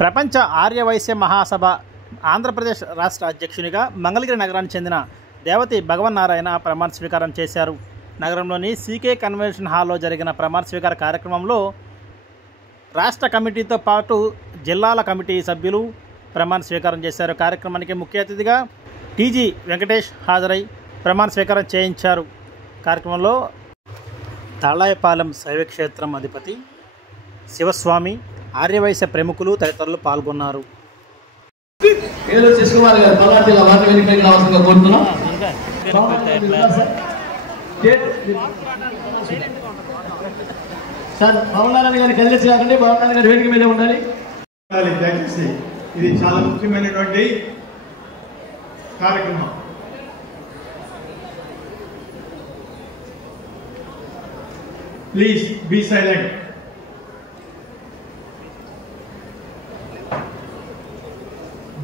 ప్రపంచ ఆర్యవైశ్య మహాసభ ఆంధ్రప్రదేశ్ రాష్ట్ర అధ్యక్షునిగా మంగళగిరి నగరానికి చెందిన దేవతి భగవన్నారాయణ ప్రమాణ స్వీకారం చేశారు. నగరంలోని సీకే కన్వెన్షన్ హాల్లో జరిగిన ప్రమాణ స్వీకార కార్యక్రమంలో రాష్ట్ర కమిటీతో పాటు జిల్లాల కమిటీ సభ్యులు ప్రమాణ స్వీకారం చేశారు. కార్యక్రమానికి ముఖ్య అతిథిగా టీజీ వెంకటేష్ హాజరై ప్రమాణ స్వీకారం చేయించారు. కార్యక్రమంలో తాళాయపాలెం శైవక్షేత్రం అధిపతి శివస్వామి, ఆర్యవైశ్య ప్రముఖులు తదితరులు పాల్గొన్నారు. సార్ భవనారాయణ గారికి కలిసి కాకండి, భవనారాయణ గారి వేదిక మీద ఉండాలి. దయచేసి ఇది చాలా ముఖ్యమైనటువంటి కార్యక్రమం. Please be silent.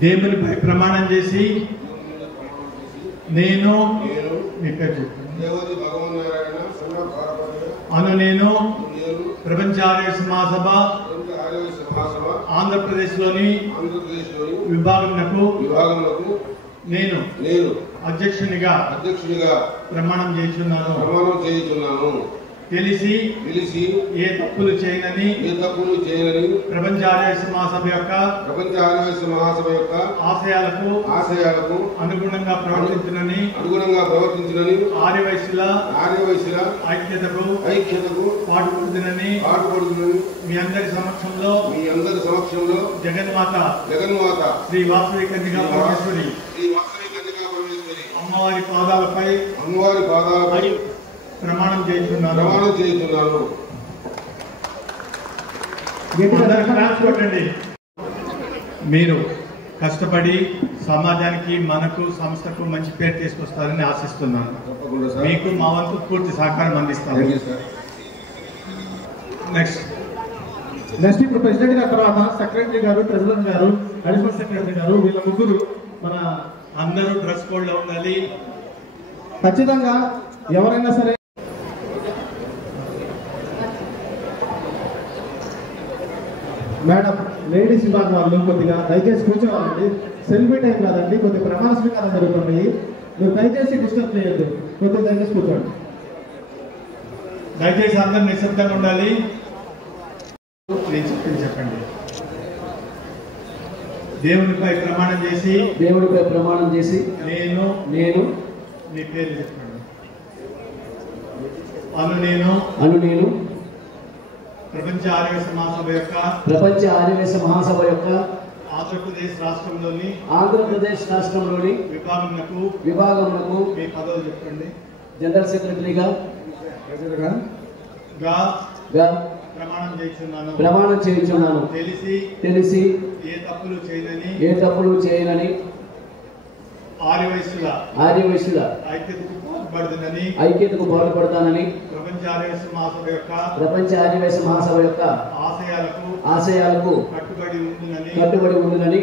దేవునిపై ప్రమాణం చేసి నేను నేను ప్రపంచ ఆర్యవైశ్య మహాసభ ఆంధ్రప్రదేశ్లోని విభాగంకు నేను అధ్యక్షునిగా ప్రమాణం చేయుచున్నాను. తెలిసి ఏ తప్పులు చేయనని ప్రపంచ ఆర్యవైశ్య మహాసభ యొక్క ఆశయాలకు అనుగుణంగా ప్రవర్తించునని ఆర్యవైశ్యుల ఐక్యతకు పాటుపడుతున్నని మీ అందరి సమక్షంలో జగన్మాత శ్రీ వాసవి కన్యకా పరమేశ్వరి అమ్మవారి పాదాలపై ప్రమాణం చేస్తున్నాను. మీరు కష్టపడి సమాజానికి, మనకు, సంస్థకు మంచి పేరు తీసుకొస్తారని ఆశిస్తున్నాను. మీకు మా వంతు పూర్తి సహకారం అందిస్తాను. నెక్స్ట్ ఇప్పుడు ప్రెసిడెంట్ గారి తర్వాత సెక్రటరీ గారు, ట్రెజరర్ గారు, అడిషనల్ సెక్రటరీ గారు, వీళ్ళ ముగ్గురు మన అందరూ డ్రెస్ కోడ్ లో ఉండాలి. ఖచ్చితంగా ఎవరైనా సరే మేడం, లేడీస్ విభాగం వాళ్ళు కొద్దిగా దయచేసి కూర్చోవాలండి. సెల్ఫీ టైం కాదండి, కొద్దిగా ప్రమాణ స్వీకారం జరుగుతుంది. మీరు దయచేసి డిస్టర్బ్ చేయొద్దు, కొద్దిగా దయచేసి కూర్చోండి. దయచేసి అందరూ నిశ్శబ్దంగా ఉండాలి. చెప్పండి. దేవునిపై ప్రమాణం చేసి నేను మీ పేరు చెప్పండి. నేను ప్రపంచ ఆర్యవైశ్య మహాసభ యొక్క ఆంధ్రప్రదేశ్ రాష్ట్రంలోని విభాగమునకు మీ పదవులు చెప్పండి. జనరల్ సెక్రటరీగా ప్రమాణం చేయించున్నాను. తెలిసి ఏ తప్పులు చేయనని ఆర్యవైశ్యుల ఐక్యతకు పాటుపడతానని ప్రపంచ ఆర్యవైశ్య మహాసభ యొక్క ఆశయాలకు కట్టుబడి ఉండునని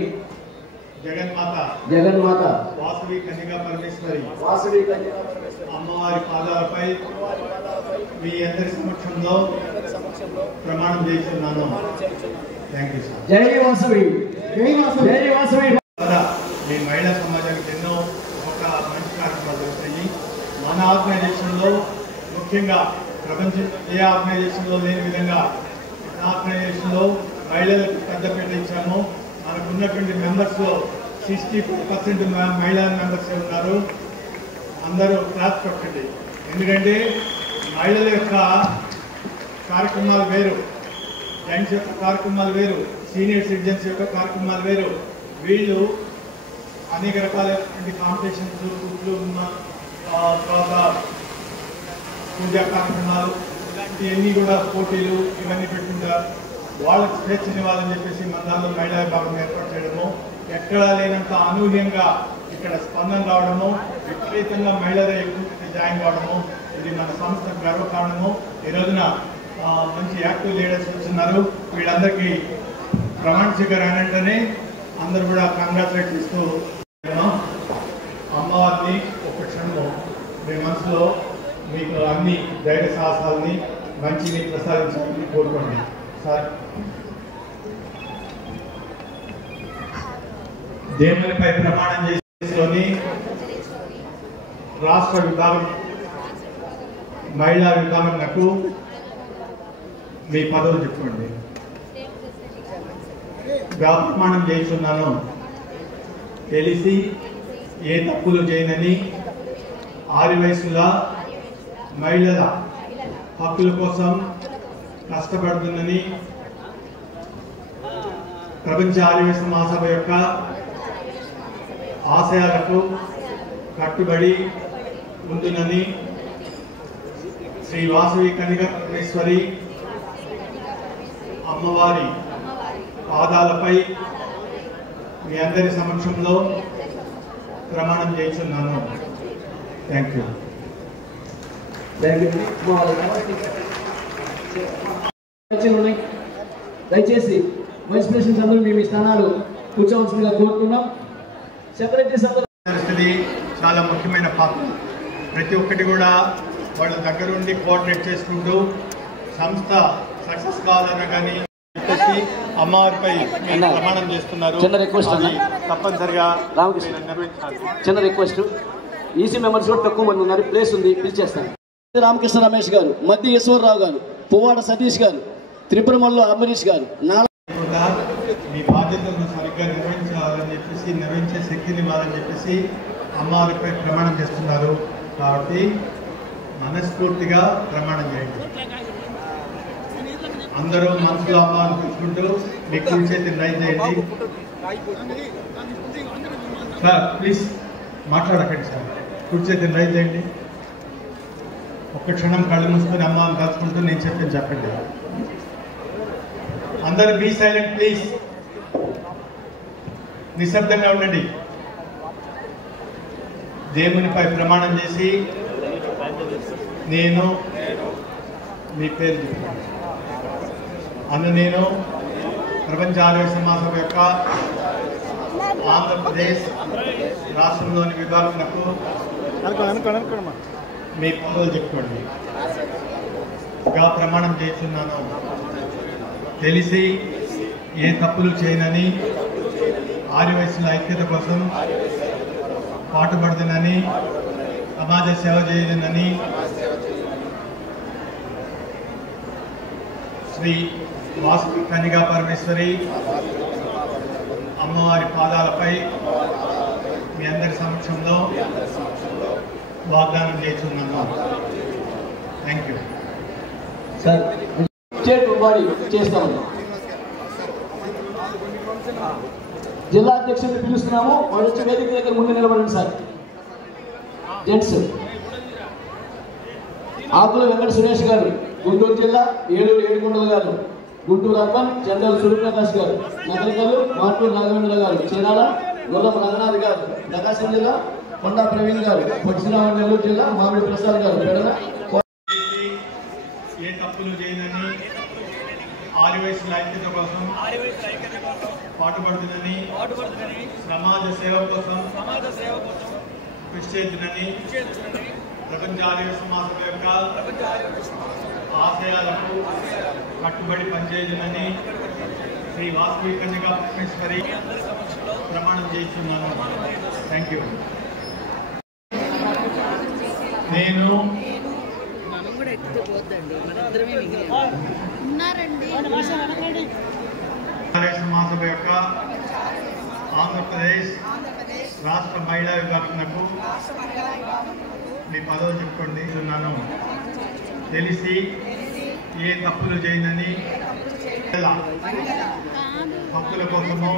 జగన్మాత వాసవి కన్యకా పరమేశ్వరి అమ్మవారి పాదాలపై మీ అందరి సమక్షంలో ప్రమాణం చేస్తున్నాను. Thank you sir. జై వాసవి. మీ మహిళా సమాజానికి ఎన్నో ఒక మంచి కార్యక్రమాలు జరుగుతాయి. మన ఆర్గనైజేషన్లో ముఖ్యంగా ప్రపంచం ఏ ఆర్గనైజేషన్లో లేని విధంగా మన ఆర్గనైజేషన్లో మహిళలకు పెద్దపీట ఇచ్చాము. మనకు ఉన్నటువంటి మెంబర్స్లో 60% మహిళా మెంబర్స్ ఉన్నారు. అందరూ క్లాస్ కొట్టండి. ఎందుకంటే మహిళల యొక్క కార్యక్రమాలు వేరు, జెంట్స్ యొక్క కార్యక్రమాలు వేరు, సీనియర్ సిటిజన్స్ యొక్క కార్యక్రమాలు వేరు. వీళ్ళు అనేక రకాలైనటువంటి కాంపిటీషన్స్, తర్వాత పూజా కార్యక్రమాలు, ఇలాంటివన్నీ కూడా పోటీలు ఇవన్నీ పెట్టుకుంటారు. వాళ్ళకు స్వేచ్ఛనివ్వాలని చెప్పేసి మన దానిలో మహిళా విభాగం ఏర్పాటు చేయడము, ఎక్కడా లేనంత అనూహ్యంగా ఇక్కడ స్పందన రావడము, విపరీతంగా మహిళలే ఎక్కువ జాయిన్ కావడము, ఇది మన సంస్థకు గర్వకారణము. ఈ రోజున మంచి యాక్టివ్ లీడర్స్ వచ్చినారు. వీళ్ళందరికీ ప్రమాణ స్వీకారం వెంటనే అందరూ కూడా కంగ్రాచులేట్ ఇస్తూ అమ్మవారిని ఒక క్షణము మీ మనసులో మీకు అన్ని ధైర్య సాహసాలని మంచిని ప్రసాదించాలని కోరుకోండి సార్. దేవునిపై ప్రమాణం చేసుకొని రాష్ట్ర విభాగం మహిళా విభాగంకు మీ పదవులు చెప్పుకోండి. ప్రమాణం చేస్తున్నాను. తెలిసి ఏ తప్పులు చేయనని, ఆదివాసీల మహిళల హక్కుల కోసం కష్టపడుతుందని, ప్రపంచ ఆదివాసీ మహాసభ యొక్క ఆశయాలకు కట్టుబడి ఉంటుందని శ్రీ వాసవి కన్యకా పరమేశ్వరి అమ్మవారి పాదాలపై మీ అందరి సమక్షంలో ప్రమాణం చేస్తున్నాను. Thank you. దయచేసి వైస్ ప్రెసిడెంట్స్ అందరూ మీ స్థానాలు కూర్చోవలసిందిగా కోరుతున్నాం. సెక్రటరీస్ అందరూ చాలా ముఖ్యమైన పాత్ర. ప్రతి ఒక్కటి కూడా వాళ్ళ దగ్గరుండి కోఆర్డినేట్ చేసుకుంటూ సంస్థ సక్సెస్ కావాలన్నా కానీ అమ్మవారిపై ప్రమాణం చేస్తున్నారు. తప్పనిసరిగా చిన్న రిక్వెస్ట్, ఈసీ మెంబర్స్ కూడా తక్కువ మంది ఉన్నారు, ప్లేస్ ఉంది, పిలిచేస్తాను. రామకృష్ణ రమేష్ గారు, మద్ది ఈశ్వరరావు గారు, పువ్వాడ సతీష్ గారు, త్రిపురమల్లో అంబరీష్ గారు. మీ బాధ్యతలను సరిగ్గా నిర్వహించే శక్తిని ఇవ్వాలని చెప్పేసి అమ్మవారిపై ప్రమాణం చేస్తున్నారు. కాబట్టి మనస్ఫూర్తిగా ప్రమాణం చేయండి. అందరూ మనసులో అమ్మవారిని కూర్చుంటూ మీ కుడి చేతిని రైజ్ చేయండి. సార్ ప్లీజ్ మాట్లాడకండి సార్. కుడి చేతిని రైజ్ చేయండి. ఒక్క క్షణం కళ్ళు మూసుకొని అమ్మవారిని దాచుకుంటూ నేను చెప్పండి. అందరూ బీ సైలెంట్ ప్లీజ్. నిశ్శబ్దంగా ఉండండి. దేవునిపై ప్రమాణం చేసి నేను మీ పేరు చెప్తాను. నేను ప్రపంచ ఆదివాసీ మహాసభ యొక్క ఆంధ్రప్రదేశ్ రాష్ట్రంలోని విభాగంకు మీ పదవులు చెప్పుకోండి. ప్రమాణం చేస్తున్నాను. తెలిసి ఏ తప్పులు చేయనని, ఆదివాసీల ఐక్యత కోసం పాటుపడుతుందని, సమాజ సేవ చేయదని శ్రీ వాసవి కన్యకా పరమేశ్వరి అమ్మవారి పాదాలపై మీ అందరి సమక్షంలో వాగ్దానం చేస్తున్నాను. Thank you sir. State body చేస్తాము. జిల్లా అధ్యక్షుడిని పిలుస్తున్నాము. వాళ్ళు వచ్చి వేదిక దగ్గర ముందు నిలబడండి సార్. జెంట్స్ ఆకుల వెంకట సురేష్ గారు, గుంటూరు జిల్లా. ఏలూరు ఏడుకొండల గారు, గుంటూరు అర్బన్. జనరల్ సూర్యప్రకాష్ గారు, నగరికల్లు. మార్టూరు రాఘవేంద్ర గారు, చీరాల. గుర్రం రంగనాథ్ గారు, ప్రకాశం జిల్లా. కొండా ప్రవీణ్ గారు, పశ్చిమరావు నెల్లూరు జిల్లా. మామిడి ప్రసాద్ గారు, పెడన. ఏ తప్పులు చేయదని, ఆదివాసీల ఐక్యత కోసం పాటుపడుతుందని, సమాజ సేవ కోసం కృషి చేస్తుందని, ప్రపంచ ఆదివాసీ మహాసభ యొక్క ఆశయాలకు కట్టుబడి పనిచేయదని శ్రీ వాసవి కన్యకా పరమేశ్వరి ప్రమాణం చేస్తున్నాను. Thank you. నేను మహాసభ యొక్క ఆంధ్రప్రదేశ్ రాష్ట్ర మహిళా విభాగంకు మీ పదవులు చెప్పుకోండి. తెలిసి ఏ తప్పులు చేయనని, హక్కుల కోసము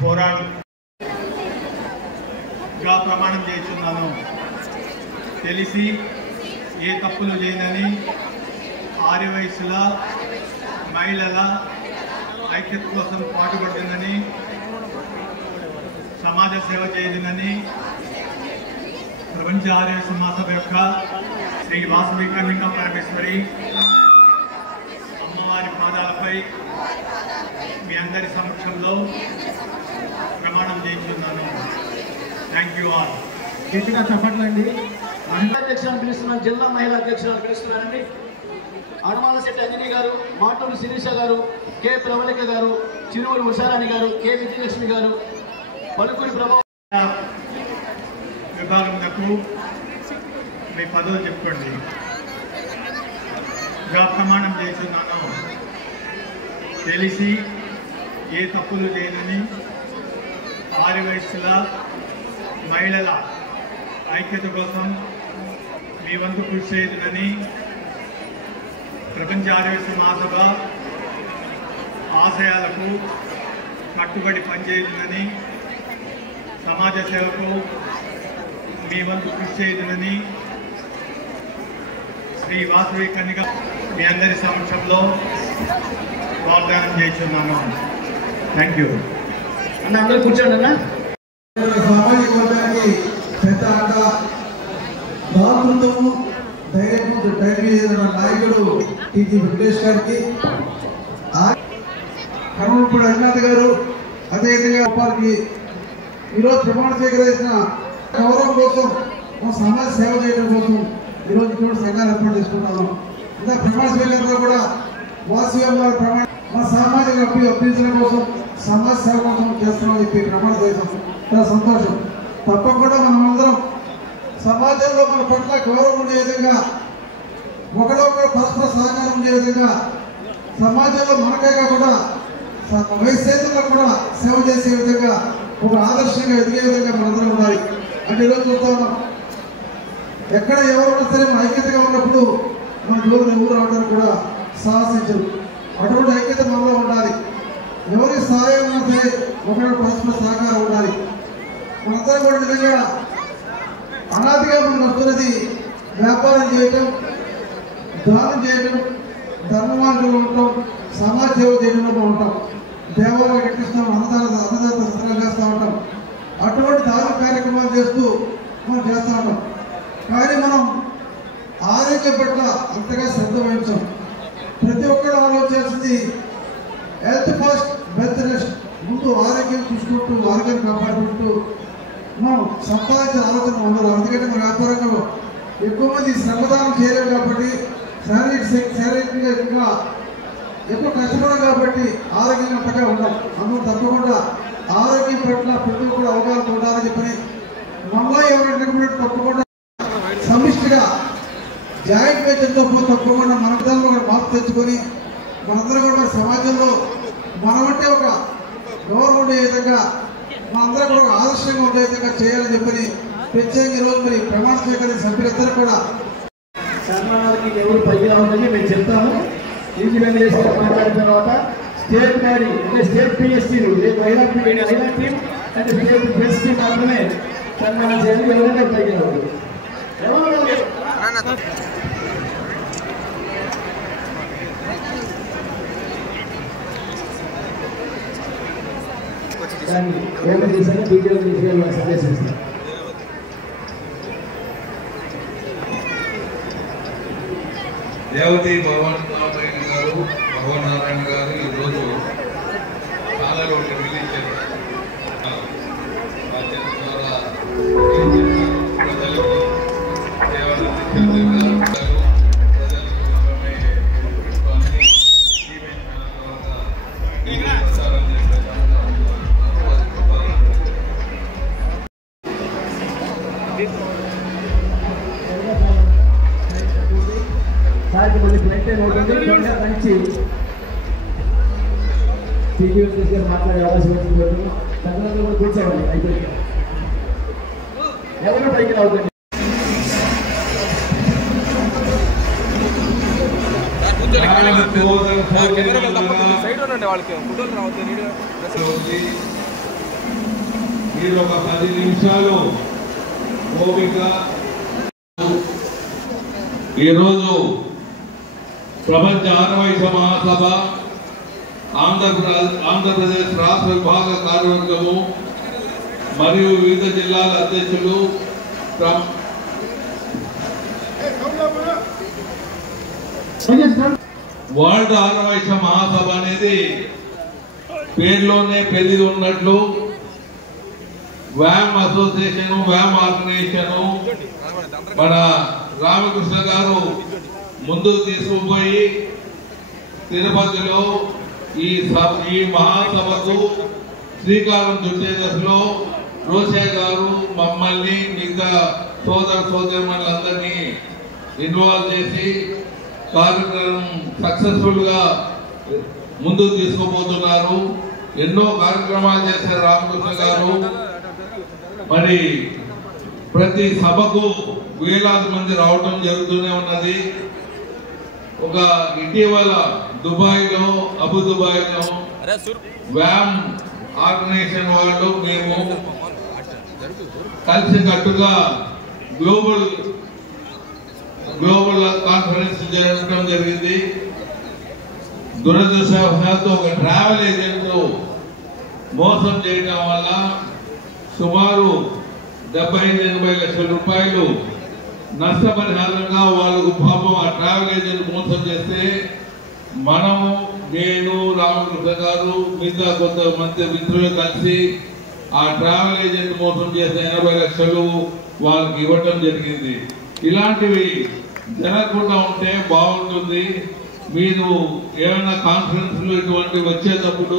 పోరాడుగా ప్రమాణం చేస్తున్నాను. తెలిసి ఏ తప్పులు చేయనని, ఆదివాసీల మహిళల ఐక్యత కోసం పాటుపడుతుందని, సమాజ సేవ చేయదని ప్రపంచ ఆదివాసీ మహాసభ యొక్క శ్రీ వాసవి కన్యకా పరమేశ్వరి అమ్మవారి పాదాలపై మీ అందరి సమక్షంలో ప్రమాణం చేస్తున్నాను. Thank you all. గట్టిగా చెప్పట్లండి. మహిళా అధ్యక్షులను పిలుస్తున్నాను. జిల్లా మహిళా అధ్యక్షులను పిలుస్తున్నానండి. అనుమాల శెట్టి అంజనీ గారు, మాటూరు శిరీష గారు, కె ప్రవళిక గారు, చిరువురు ఉషారాణి గారు, కె విజయలక్ష్మి గారు, పలుకురి ప్రభావ విభాగంకు మీ పదవులు చెప్పుకోండి. ప్రమాణం చేస్తున్నాను తెలిసి ఏ తప్పులు చేయనని, ఆర్యవైశ్యుల మహిళల ఐక్యత కోసం మీ వంతు కృషి చేయదని, ప్రపంచ ఆర్యవైశ్య మహాసభ ఆశయాలకు కట్టుబడి పనిచేయదని, సమాజ సేవకు మీ వంతు కృషి చేయదని శ్రీ వాసవి కన్యక మీ అందరి సమక్షంలో వాగ్దానం చేస్తున్నాను. Thank you. అన్న అందరూ కూర్చోండి అన్న. సామాజిక వర్గానికి పెద్ద ఆట దాతృత్వము ధైర్యము ధైర్యం నాయకుడు టీజీ వెంకటేష్ గారికి, కర్మపూడి హరినాథ్ గారు, అదేవిధంగా వారికి ఈరోజు ప్రమాణ స్వీకరించిన గౌరవం కోసం సమాజ సేవ చేయడం కోసం ఈరోజు ఇటువంటి సంఘాలు ఏర్పాటు చేసుకుంటాము. ఇంకా ప్రమాణ స్వీకరణలో కూడా వాసవి వారి ప్రమాణ మా సామాజిక అభ్యర్థించడం కోసం సమాజ సేవ కోసం చేస్తున్నామని చెప్పి ప్రమాణ చేసాం. చాలా సంతోషం. తప్పకుండా మనమందరం సమాజంలో మన పట్ల గౌరవం ఉండే విధంగా, ఒకడొకడు పరస్పర సహకారం ఉండే విధంగా, సమాజంలో మనకే కాకుండా వయస్సేతులకు కూడా సేవ చేసే విధంగా, ఒక ఆదర్శంగా ఎదిగే విధంగా మనందరం ఉండాలి. అంటే ఈరోజు చూస్తా ఉన్నాం, ఎక్కడ ఎవరైనా సరే ఐక్యతగా ఉన్నప్పుడు మన జోలు ఎవరు రావడానికి కూడా సాహసించరు. అటువంటి ఐక్యత మనలో ఉండాలి. ఎవరి సహాయం ఉన్నా సరే ఒకరి పరస్పర సహకారం ఉండాలి. మనందరం కూడా నిజంగా అనాదిగా మనకు వస్తున్నది వ్యాపారం చేయటం, దానం చేయటం, ధర్మమార్గంలో ఉంటాం, సమాజ సేవ చేయడంలో ఉంటాం, దేవాలయాలు కట్టిస్తాం, అన్నదాత సత్రాలు చేస్తూ ఉంటాం. అటువంటి ధార్మిక కార్యక్రమాలు చేస్తూ మనం చేస్తూ ఉంటాం. కానీ మనం ఆరోగ్యం పట్ల అంతగా శ్రద్ధ వహించాం. ప్రతి ఒక్కరు ఆలోచించాల్సింది హెల్త్ ఫస్ట్ హెల్త్ రెస్ట్. ముందు ఆరోగ్యం చూసుకుంటూ, ఆరోగ్యాన్ని కాపాడుకుంటూ మనం సంపాదించిన ఆలోచన ఉండదు. ఎందుకంటే మన వ్యాపారంలో ఎక్కువ మంది శ్రమదానం చేయలేము కాబట్టి, శారీరకంగా ఎక్కువ కష్టపడం కాబట్టి ఆరోగ్యం అంతగా ఉండాలి. అందులో తప్పకుండా ఆరోగ్యం పట్ల ప్రతి ఒక్కరు అవగాహన ఉండాలని చెప్పని మనలో ఎవరైనా తప్పకుండా సమిష్టిగా జాయింట్ వెంచర్తో తప్పకుండా మన విధానంలో కూడా మార్పు తెచ్చుకొని మనందరూ కూడా సమాజంలో మనమంటే ఒక గౌరవం ఉండే విధంగా, మనందరం కూడా ఒక ఆదర్శంగా ఉండే విధంగా చేయాలని చెప్పని ప్రత్యేకంగా ఈరోజు మరి ప్రమాణ స్వీకరణ సభ్యులందరూ కూడా సన్మానాలకి ఎవరు పైకి రావాలని మేము చెప్తాము. టీజీ వెంకటేష్ గారు మాట్లాడిన తర్వాత స్టేట్ బాడీ అంటే స్టేట్ పిఎస్సీలు మహిళా టీం అంటే స్టేట్ ప్రెస్ టీం మాత్రమే సన్మానం చేయాలి. ఎవరైనా పైకి రావాలి. ఏమైనా చేశారో డీటెయిల్ తీసుకెళ్ళి సందేశిస్తాం. దేవతి భగవన్నారాయణ గారు ఈరోజు చాలా రోజులు రిలీజ్ చేశారు. ద్వారా ప్రజలకు సేవలు అందించారు. సార్కి మళ్ళీ ఫ్లైట్ టైం అవుతుంది. మంచి టీవీ గారు మాట్లాడే అవకాశం వచ్చింది. తగ్గ కూడా కూర్చోవాలి. అయిపోయింది. ఎవరు పైకి రావుతుంది. మీరు ఒక 10 నిమిషాలు ఓపిక. ఈరోజు ప్రపంచ ఆర్యవైశ్య మహాసభ ఆంధ్రప్రదేశ్ రాష్ట్ర విభాగ కార్యవర్గము మరియు వివిధ జిల్లాల అధ్యక్షులు వరల్డ్ ఆర్యవైశ్య మహాసభ అనేది పేరులోనే పెళ్లి ఉన్నట్లు వ్యామ్ అసోసియేషన్, వ్యామ్ ఆర్గనైజేషన్ మన రామకృష్ణ గారు ముందుకు తీసుకుపోయి తిరుపతిలో ఈ మహాసభకు శ్రీకారం చుట్టే దశలో రోషే గారు మమ్మల్ని మిగతా సోదరులందరినీ ఇన్వాల్వ్ చేసి కార్యక్రమం సక్సెస్ఫుల్ గా ముందుకు తీసుకుపోతున్నారు. ఎన్నో కార్యక్రమాలు చేశారు రామకృష్ణ గారు. మరి ప్రతి సభకు వేలాది మంది రావటం జరుగుతూనే ఉన్నది. ఒక ఇటీవల దుబాయ్లో అబుదుబాయ్లో వ్యామ్ ఆర్గనైజేషన్ వాళ్ళు మేము కలిసి కట్టుగా గ్లోబల్ కాన్ఫరెన్స్ జరగడం జరిగింది. దురదృష్టవశాత్తు ఒక ట్రావెల్ ఏజెంట్ మోసం చేయడం వల్ల సుమారు 70-80 లక్షల రూపాయలు నష్టపరిహారంగా వాళ్ళకు పాపం ఆ ట్రావెల్ ఏజెంట్ మోసం చేస్తే నేను రామకృష్ణ గారు మిగతా కొంతమంది మిత్రులు కలిసి ఆ ట్రావెల్ ఏజెంట్ మోసం చేసిన 80 లక్షలు వాళ్ళకి ఇవ్వటం జరిగింది. ఇలాంటివి జరగకుండా ఉంటే బాగుంటుంది. మీరు ఏమైనా కాన్ఫరెన్స్లు ఇటువంటివి వచ్చేటప్పుడు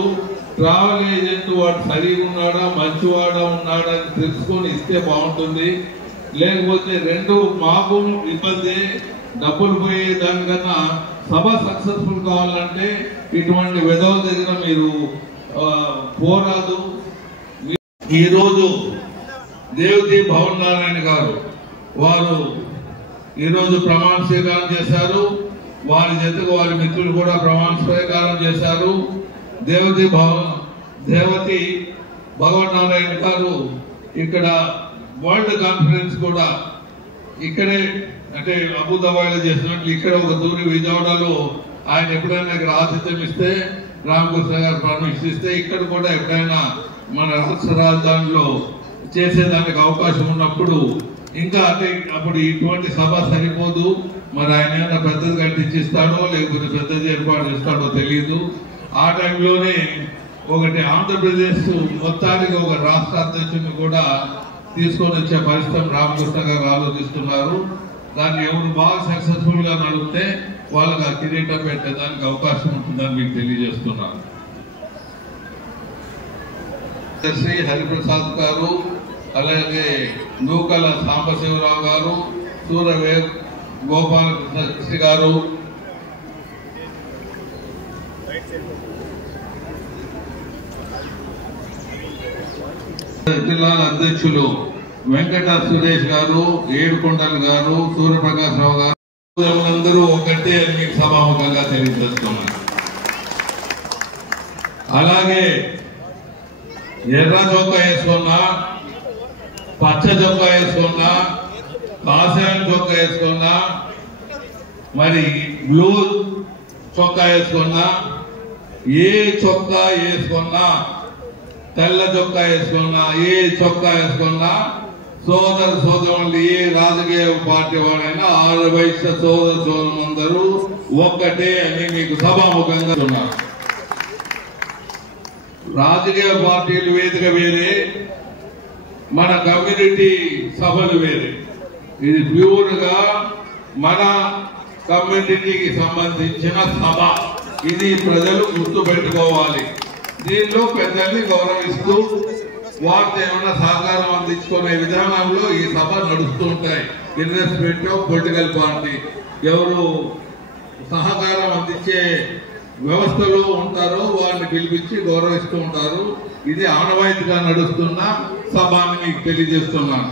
ట్రావెల్ ఏజెంట్ వాడు సరిగా ఉన్నాడా మంచివాడా ఉన్నాడా అని తెలుసుకొని ఇస్తే బాగుంటుంది. లేకపోతే రెండు మాకు ఇబ్బంది, డబ్బులు పోయే దానికన్నా సభ సక్సెస్ఫుల్ కావాలంటే ఇటువంటి విధవుల దగ్గర మీరు పోరాదు. ఈరోజు దేవతి భవన్ నారాయణ గారు వారు ఈరోజు ప్రమాణ స్వీకారం చేశారు. వారి జతకు వారి మిత్రులు కూడా ప్రమాణ స్వీకారం చేశారు. దేవతి భగవన్ నారాయణ గారు ఇక్కడ వరల్డ్ కాన్ఫరెన్స్ కూడా ఇక్కడే అంటే అబుదాబాయిలో చేసినట్లు ఇక్కడ ఒక దూరి విజయవాడలో ఆయన ఎప్పుడైనా ఇక్కడ ఆతిథ్యం ఇస్తే రామకృష్ణ గారు పర్మిషన్ ఇస్తే ఇక్కడ కూడా ఎప్పుడైనా మన రాష్ట్ర రాజధానిలో చేసేదానికి అవకాశం ఉన్నప్పుడు ఇంకా అంటే అప్పుడు ఇటువంటి సభ సరిపోదు. మరి ఆయన ఏమైనా పెద్దది కట్టించిస్తాడో లేకపోతే పెద్దది ఏర్పాటు చేస్తాడో తెలియదు. ఆ టైంలోనే ఒకటి ఆంధ్రప్రదేశ్ మొత్తానికి ఒక రాష్ట్ర అధ్యక్షుడిని కూడా తీసుకొని వచ్చే పరిస్థితి రామకృష్ణ గారు ఆలోచిస్తున్నారు. దాన్ని ఎవరు బాగా సక్సెస్ఫుల్ గా నడిపితే వాళ్ళకి ఆ కిరీటం పెట్టేదానికి అవకాశం ఉంటుందని మీకు తెలియజేస్తున్నాను. శ్రీ హరిప్రసాద్ గారు, అలాగే నూకల సాంబశివరావు గారు, సూర్య గోపాలకృష్ణ గారు, జిల్లాల అధ్యక్షులు వెంకట సురేష్ గారు, ఏడుకొండలు గారు, సూర్యప్రకాశ్ రావు గారు అందరూ ఒకటే అని మీకు సభాముఖంగా తెలియజేస్తున్నారు. అలాగే ఎర్ర చొక్కా వేసుకున్నా, పచ్చ చొక్కా వేసుకున్నా, కాషాయం చొక్కా వేసుకున్నా, మరి బ్లూ చొక్కా వేసుకున్నా, ఏ చొక్కా వేసుకున్నా, తెల్ల చొక్కా వేసుకున్నా, ఏ చొక్కా వేసుకున్నా, సోదరులు ఏ రాజకీయ పార్టీ వాడైనా 60 సోదరులందరూ ఒక్కటే అని మీకు సభాముఖంగా ఉన్నారు. రాజకీయ పార్టీలు వేదిక వేరే, మన కమ్యూనిటీ సభలు వేరే. ఇది ప్యూర్ గా మన కమ్యూనిటీకి సంబంధించిన సభ. ఇది ప్రజలు గుర్తు పెట్టుకోవాలి. దీనిలో పెద్దల్ని గౌరవిస్తూ వారితో ఏమన్నా సహకారం అందించుకునే విధానంలో ఈ సభ నడుస్తూ ఉంటాయి. ఇర్రెస్పెక్ట్ ఆఫ్ పొలిటికల్ పార్టీ ఎవరు సహకారం అందించే వ్యవస్థలో ఉంటారో వారిని పిలిపించి గౌరవిస్తూ ఉంటారు. ఇది ఆనవాయితీగా నడుస్తున్న సభ అని మీకు తెలియజేస్తున్నాను.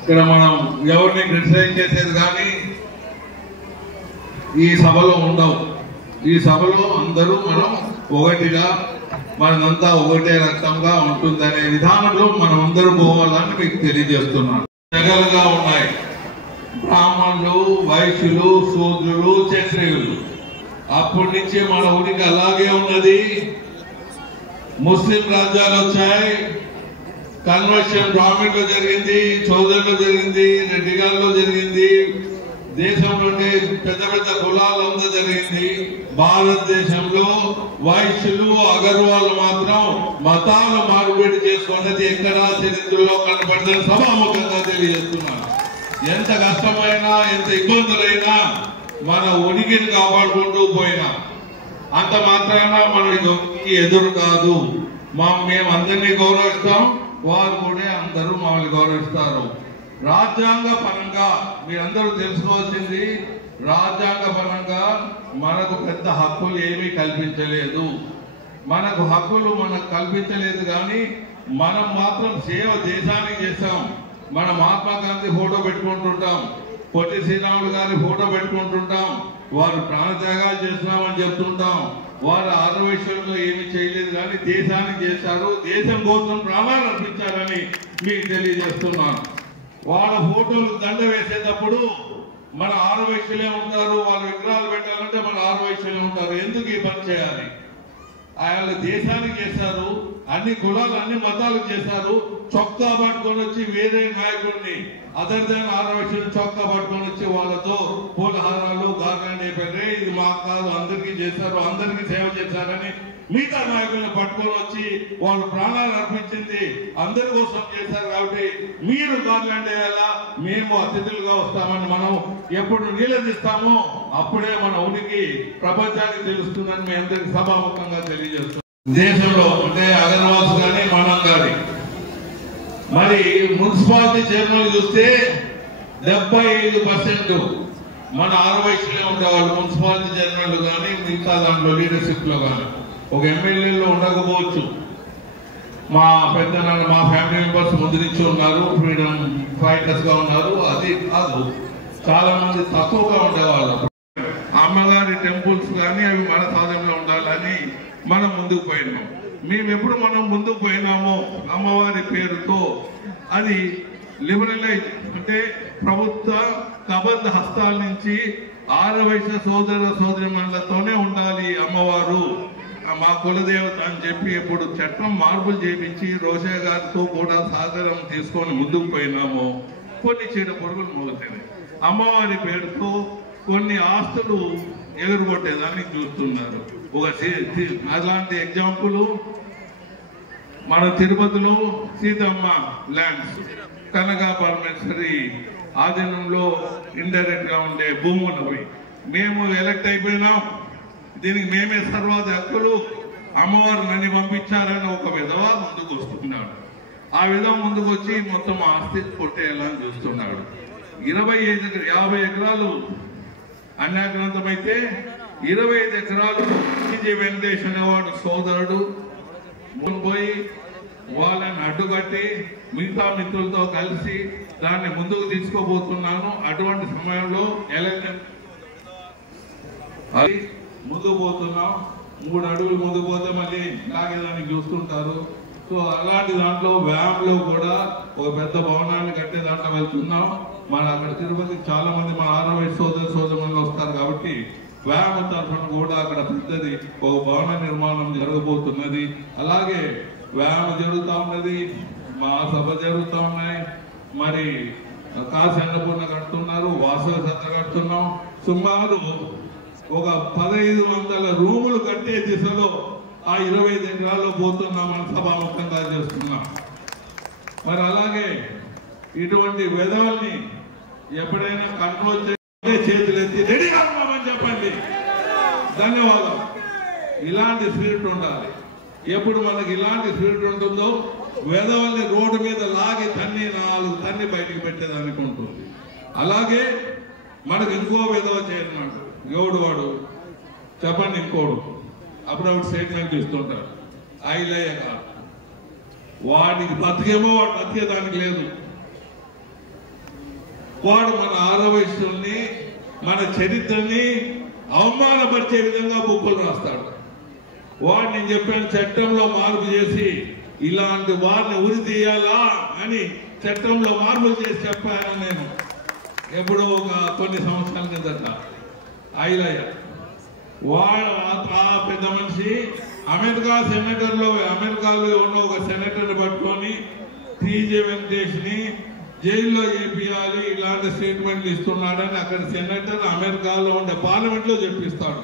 ఇక్కడ మనం ఎవరిని క్రిటిసైజ్ చేసేది కానీ ఈ సభలో ఉండవు. ఈ సభలో అందరూ మనం ఒకటిగా, మనదంతా ఒకటే రక్తంగా ఉంటుందనే విధానంలో మనం అందరూ పోవాలని మీకు తెలియజేస్తున్నాను. తెగలుగా ఉన్నాయి. బ్రాహ్మణులు, వైశ్యులు, శూద్రులు, క్షత్రియులు. అప్పటి నుంచి మన ఉనికి అలాగే ఉన్నది. ముస్లిం రాజ్యాలు వచ్చాయి, కన్వర్షన్ బ్రాహ్మణులో జరిగింది, చౌదరిలో జరిగింది, రెడ్డిగాల్లో జరిగింది, దేశంలోనే పెద్ద పెద్ద కులాలంతా జరిగింది. భారతదేశంలో వైశ్యులు, అగర్వాళ్ళు మాత్రం మతాలు మార్పిడి చేసుకున్నది ఎక్కడా చరిత్రలో కనపడదని సభాముఖంగా తెలియజేస్తున్నాను. ఎంత కష్టమైనా, ఎంత ఇబ్బందులైనా మన ఉనికిని కాపాడుకుంటూ పోయినాం. అంత మాత్రాన మనకి ఎదురు కాదు. మేము అందరినీ గౌరవిస్తాం, వారు కూడా అందరూ మమ్మల్ని గౌరవిస్తారు. రాజ్యాంగ పరంగా మీరందరూ తెలుసుకోవాల్సింది, రాజ్యాంగ పరంగా మనకు పెద్ద హక్కులు ఏమీ కల్పించలేదు. మనకు హక్కులు మనకు కల్పించలేదు కానీ మనం మాత్రం సేవ దేశానికి చేస్తాం. మన మహాత్మా గాంధీ ఫోటో పెట్టుకుంటుంటాం, పొట్టి శ్రీరాములు గారి ఫోటో పెట్టుకుంటుంటాం, వారు ప్రాణత్యాగాలు చేస్తున్నామని చెప్తుంటాం. వారు ఆర్యవైశ్యంలో ఏమీ చేయలేదు కానీ దేశానికి చేశారు, దేశం కోసం ప్రాణాలు అర్పించారని మీకు తెలియజేస్తున్నాను. వాళ్ళ ఫోటోలు దండ వేసేటప్పుడు మన ఆర్యవైశ్యులే ఉంటారు, వాళ్ళ విగ్రహాలు పెట్టాలంటే మన ఆర్యవైశ్యులే ఉంటారు. ఎందుకు ఈ పని చేయాలి? ఆయన దేశానికి చేశారు, అన్ని కులాలు అన్ని మతాలకు చేశారు. చొక్కా పట్టుకొని వచ్చి వేరే నాయకుడిని అదర్ దాన్ ఆర్యవైశ్యులు చొక్కా పట్టుకొని వచ్చి వాళ్ళతో పూలహారాలు గార్లెండ్ అయిపోయారు. ఇది మాకు కాదు, అందరికీ చేశారు, అందరికీ సేవ చేశారని మిగతా నాయకులను పట్టుకొని వచ్చి వాళ్ళు ప్రాణాలు అర్పించింది అందరి కోసం చేశారు. కాబట్టి మీరు గార్లెండ్ వేయాలా, మేము అతిథులుగా వస్తామని మనం ఎప్పుడు నిలదీస్తామో అప్పుడే మన ఉనికి ప్రపంచానికి తెలుస్తుందని మీ అందరికి సభాముఖంగా తెలియజేస్తున్నాం. దేశంలో అంటే అగర్వాల్స్ కానీ మనం కానీ మరి మున్సిపాలిటీ చైర్మన్ చూస్తే 75% మన ఆర్యవైశ్యులే ఉండేవాళ్ళు. మున్సిపాలిటీ చైర్మన్లు కానీ మిగతా దాంట్లో లీడర్షిప్ లో కానీ ఒక ఎమ్మెల్యేలో ఉండకపోవచ్చు. మా పెద్దనాన్న మా ఫ్యామిలీ మెంబర్స్ ముందు నుంచి ఉన్నారు, ఫ్రీడమ్ ఫైటర్స్ గా ఉన్నారు. అది కాదు, చాలా మంది తక్కువగా ఉండేవాళ్ళు. అమ్మగారి టెంపుల్స్ కానీ అవి మన సాధనలో ఉండాలని మనం ముందుకు పోయినాం. మేము ఎప్పుడు మనం ముందుకు పోయినామో అమ్మవారి పేరుతో అది లిబరలైజ్ అంటే ప్రభుత్వ కబంధ హస్తాల నుంచి ఆర్యవైశ్య సోదర సోదరిమణులతోనే ఉండాలి అమ్మవారు, మా కులదేవత అని చెప్పి ఇప్పుడు చట్టం మార్పులు చేపించి రోషయ్య గారితో కూడా సాధారణ తీసుకొని ముందుకు పోయినామో కొన్ని చీడ పొరుగులు మోగుతాయి. అమ్మవారి పేరుతో కొన్ని ఆస్తులు ఎగురగొట్టేదానికి చూస్తున్నారు. అలాంటి ఎగ్జాంపుల్ మన తిరుపతిలో సీతమ్మ ల్యాండ్స్ కనగా పరమేశ్వరి ఆధీనంలో ఇండైరెక్ట్ గా ఉండే భూములవి మేము ఎలక్ట్ అయిపోయినాం, దీనికి మేమే సర్వాది హక్కులు, అమ్మవారు నన్ను పంపించారని ఒక విధవ ముందుకు వస్తున్నాడు. ఆ విధవ ముందుకు వచ్చి మొత్తం ఆస్తి కొట్టేయాలని చూస్తున్నాడు. 50 ఎకరాలు అన్యాక్రాంతమైతే 25 ఎకరాలు వెంకటేష్ అనేవాడు సోదరుడు పోయి వాళ్ళని అడ్డుకట్టి మిగతా మిత్రులతో కలిసి దాన్ని ముందుకు తీసుకోబోతున్నాను. అటువంటి సమయంలో ఎలక్షన్ అది ముందుకు పోతున్నాం, 3 అడుగులు ముందుకు పోతే మళ్ళీ లాగేదానికి చూస్తుంటారు. సో అలాంటి దాంట్లో వ్యాయామంలో కూడా ఒక పెద్ద భవనాన్ని కట్టే దాంట్లో వెళ్తున్నాం. మన అక్కడ తిరుపతికి చాలా మంది మన ఆర్యవైశ్య సోదర సోదరులు వస్తారు కాబట్టి వ్యాయామ తరఫున కూడా అక్కడ పెద్దది ఒక భవన నిర్మాణం జరగబోతున్నది. అలాగే వ్యాయామం జరుగుతూ ఉన్నది, మహాసభ జరుగుతూ ఉన్నాయి, మరి కాశీ అన్నపూర్ణ కడుతున్నారు, వాసవ సత్ర కడుతున్నాం. సుమారు ఒక 1500 రూములు కట్టే దిశలో ఆ 25 ఎకరాల్లో పోతున్నామని సభాముఖంగా చేస్తున్నాం. మరి అలాగే ఇటువంటి వెధవల్ని ఎప్పుడైనా కంట్రోల్ చేస్తే చేతులెత్తి రెడీగా ఉన్నామని చెప్పండి. ధన్యవాదాలు. ఇలాంటి స్పిరిట్ ఉండాలి. ఎప్పుడు మనకి ఇలాంటి స్పిరిట్ ఉంటుందో వెధవల్ని రోడ్డు మీద లాగి తన్ని బయటికి పెట్టేదానికి ఉంటుంది. అలాగే మనకు ఇంకో వెధవ చేయన్నాడు, ఎవడు వాడు చెప్పండి, ఇంకోడు అప్పుడప్పుడు స్టేట్మెంట్ ఇస్తుంటారు. ఐలయ్య కాదు, వాడికి బతికేమో వాడు బతికేదానికి లేదు. వాడు మన ఆర్యవైశ్యుల్ని మన చరిత్రని అవమానపరిచే విధంగా బుక్కులు రాస్తాడు. వాడు నేను చెప్పాను చట్టంలో మార్పు చేసి ఇలాంటి వారిని ఉరి తీయాలా అని చట్టంలో మార్పులు చేసి చెప్పాను నేను ఎప్పుడో కొన్ని సంవత్సరాల కిందట. ఐలయ్య వాడు ఆ పెద్ద మనిషి అమెరికాలో ఉన్న ఒక సెనేటర్ని పట్టుకొని టీజే వెంకటేష్ ని జైల్లో చేపియాలి ఇలాంటి స్టేట్మెంట్లు ఇస్తున్నాడని అక్కడ సెనేటర్ అమెరికాలో ఉండే పార్లమెంట్ లో చెప్పిస్తాడు.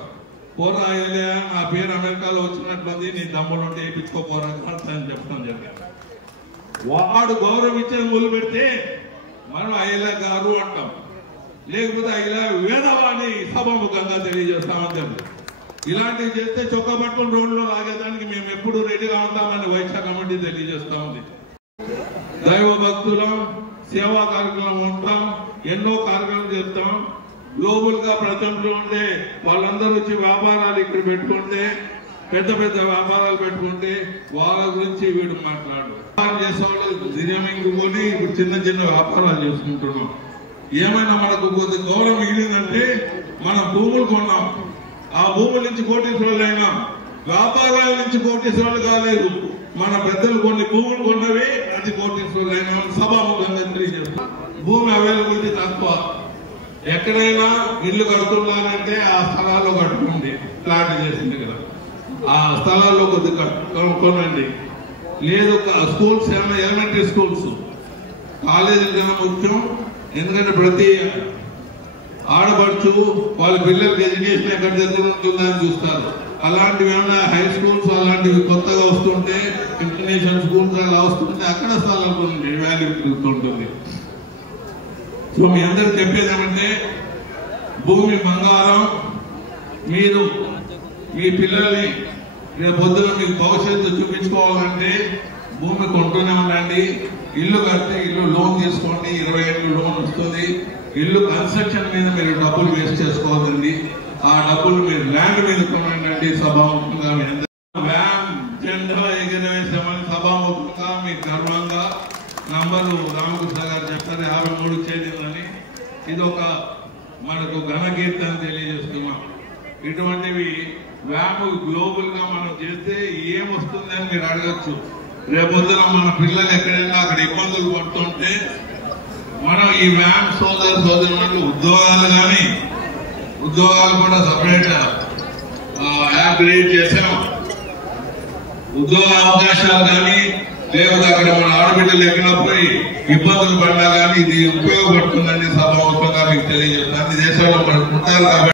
పోరా అయ్యలే, నా పేరు అమెరికాలో వచ్చినట్లుంది, నీ దమ్ములు ఉంటే వేయించుకోపోరా అని చెప్పడం జరిగింది. వాడు గౌరవం ఇచ్చేది మొదలు పెడితే మనం అయ్యలే గారు అంటాం. లేకపోతే ఇలా వేదవాణి సభాముఖంగా తెలియజేస్తామని. ఇలాంటివి చేస్తే చొక్కా పట్టుకుని రోడ్లో లాగేదానికి మేము ఎప్పుడు రెడీగా ఉంటామని వైశ్య కమిటీ తెలియజేస్తా ఉంది. దైవ భక్తులం, సేవా కార్యక్రమం ఉంటాం, ఎన్నో కార్యక్రమాలు చేస్తాం. గ్లోబల్ గా ప్రపంచంలో ఉండే వాళ్ళందరూ వచ్చి వ్యాపారాలు ఇక్కడ పెట్టుకుంటే, పెద్ద పెద్ద వ్యాపారాలు పెట్టుకుంటే వాళ్ళ గురించి వీడు మాట్లాడు చేసేవాళ్ళు దినమింగుకొని ఇప్పుడు చిన్న చిన్న వ్యాపారాలు చేసుకుంటున్నాం. ఏమైనా మనకు కొద్ది గౌరవం మిగిలిందంటే మనం భూములు కొన్నాం, ఆ భూముల నుంచి కోటీశ్వరులు అయినాం. వ్యాపారాల నుంచి కోటీశ్వరులు కాలేదు, మన పెద్దలు కొన్ని భూములు కొన్నవి అది కోటీశ్వరులు అయినా సభాముఖంగా తెలియజేస్తాం. భూమి అవైలబిలిటీ తక్కువ, ఎక్కడైనా ఇల్లు కడుతున్నారంటే ఆ స్థలాల్లో కట్టుకోండి, ప్లాట్ చేసింది కదా ఆ స్థలాల్లో కొద్ది కొనండి. లేదు స్కూల్స్ ఏమైనా ఎలిమెంటరీ స్కూల్స్, కాలేజీలు కన్నా ముఖ్యం. ఎందుకంటే ప్రతి ఆడపడుచు వాళ్ళ పిల్లలకి ఎడ్యుకేషన్ ఎక్కడ దగ్గర ఉంటుందని చూస్తారు. అలాంటివి ఏమైనా హై స్కూల్స్ అలాంటివి కొత్తగా వస్తుంటే, ఇంటర్నేషనల్ స్కూల్స్ అలా వస్తుంటే అక్కడ స్థలాలకు వాల్యూ పెరుగుతుంటుంది. సో మీ అందరికి చెప్పేది ఏమంటే, భూమి బంగారం. మీరు మీ పిల్లల్ని రేపు పొద్దున మీకు భవిష్యత్తు చూపించుకోవాలంటే భూమి కొంటూనే ఉండండి. ఇల్లు కడితే ఇల్లు లోన్ తీసుకోండి, 20 ఏళ్ళు లోన్ వస్తుంది. ఇల్లు కన్స్ట్రక్షన్ మీద మీరు డబ్బులు వేస్ట్ చేసుకోవద్దండి, ఆ డబ్బులు మీరు ల్యాండ్ మీద కొనండి. సభాముఖంగా వ్యాన్ జెండా ఎగరవేసామని సభాముఖంగా మీకు గర్వంగా నంబరు రామకృష్ణ గారు చెప్తారు 53 చేరిందని. ఇది ఒక మనకు ఘనకీర్తి అని తెలియజేస్తున్నాం. ఇటువంటివి వ్యాము గ్లోబల్ గా మనం చేస్తే ఏమొస్తుంది అని మీరు అడగచ్చు. రేపొద్దున మన పిల్లలు ఎక్కడైనా అక్కడ ఇబ్బందులు పడుతుంటే మనం ఈ వ్యామ్ సోదరులు ఉద్యోగాలు కూడా సపరేట్ యాప్ క్రియేట్ చేసాం. ఉద్యోగ అవకాశాలు కానీ లేకపోతే అక్కడ మన ఆడబిడ్డలు ఎక్కినప్పుడు ఇబ్బందులు పడినా కానీ ఇది ఉపయోగపడుతుందని సభాముఖంగా మీకు తెలియజేస్తాను. అన్ని దేశాల్లో మనకు ఉంటారు కాబట్టి